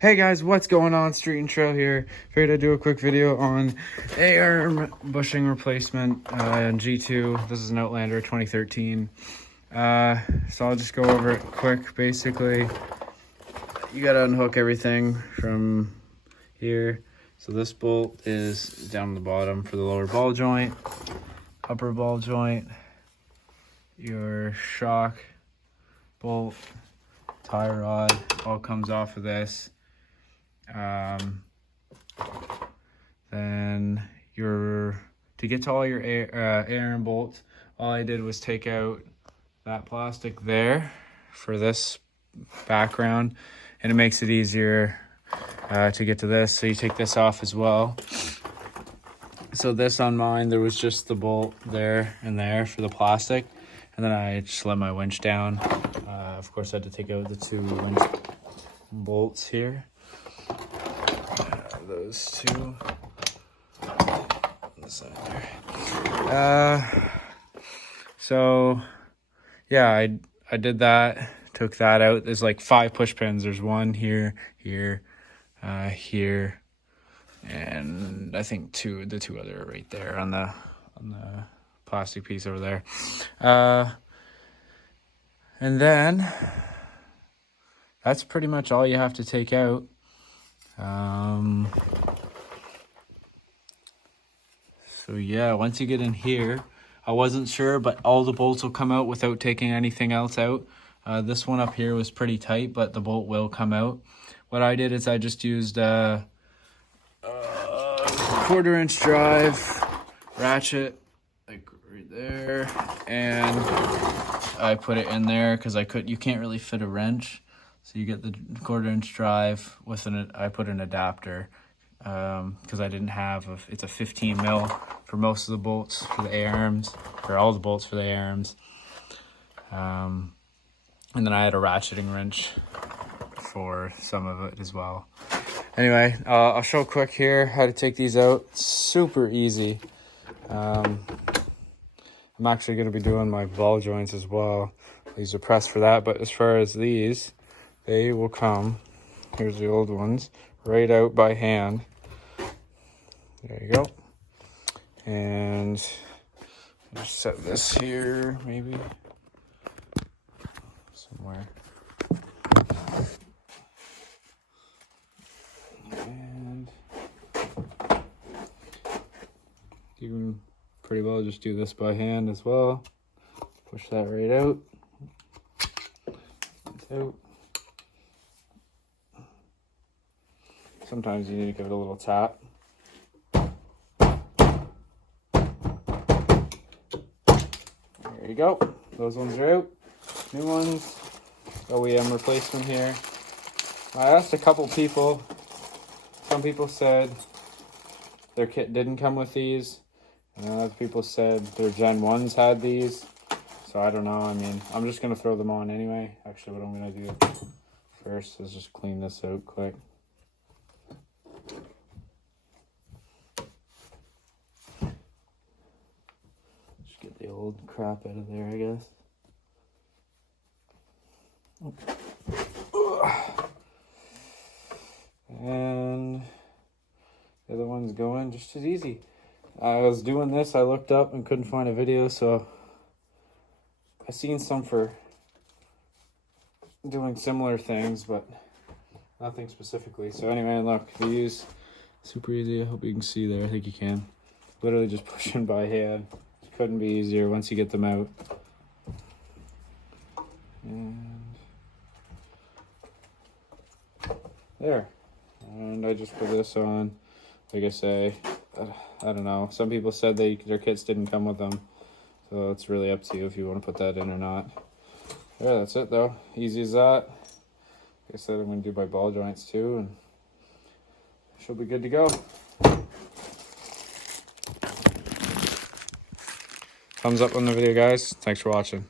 Hey guys, what's going on? Street and Trail here. Figured I'd do a quick video on A-arm bushing replacement in G2. This is an Outlander 2013. So I'll just go over it quick. Basically, you gotta unhook everything from here. So this bolt is down the bottom for the lower ball joint, upper ball joint, your shock bolt, tie rod, all comes off of this. Then to get to all your air bolts, all I did was take out that plastic there for this background, and it makes it easier to get to this. So you take this off as well. So this on mine, there was just the bolt there and there for the plastic, and then I just let my winch down. Of course, I had to take out the two winch bolts here. Those two on the side there. So yeah, I did that, took that out. There's like 5 push pins. There's one here, here, here, and I think the two other are right there on the plastic piece over there. And then that's pretty much all you have to take out. So yeah, once you get in here, I wasn't sure, but all the bolts will come out without taking anything else out. This one up here was pretty tight, but the bolt will come out. What I did is I just used a 1/4-inch drive ratchet, like right there, and I put it in there because you can't really fit a wrench. So you get the 1/4-inch drive with I put an adapter because I didn't have it's a 15 mil for most of the bolts for the A-arms, or all the bolts for the A-arms. And then I had a ratcheting wrench for some of it as well. Anyway, I'll show quick here how to take these out. It's super easy. I'm actually going to be doing my ball joints as well. I'll use a press for that, but as far as these, they will come, here's the old ones, right out by hand. There you go. And just set this here, maybe, somewhere. And you can pretty well just do this by hand as well. Push that right out. It's out. Sometimes you need to give it a little tap. There you go. Those ones are out. New ones. OEM replacement here. I asked a couple people. Some people said their kit didn't come with these. And other people said their Gen 1s had these. So I don't know. I mean, I'm just going to throw them on anyway. Actually, what I'm going to do first is just clean this out quick. Get the old crap out of there, I guess. And the other one's going just as easy. I was doing this, I looked up and couldn't find a video, so I seen some for doing similar things, but nothing specifically. So anyway, look, these super easy. I hope you can see there. I think you can. Literally just pushing by hand. Couldn't be easier once you get them out. And there. And I just put this on. Like I say, I don't know. Some people said their kits didn't come with them. So it's really up to you if you want to put that in or not. Yeah, that's it though. Easy as that. Like I said, I'm going to do my ball joints too, and she'll be good to go. Thumbs up on the video, guys. Thanks for watching.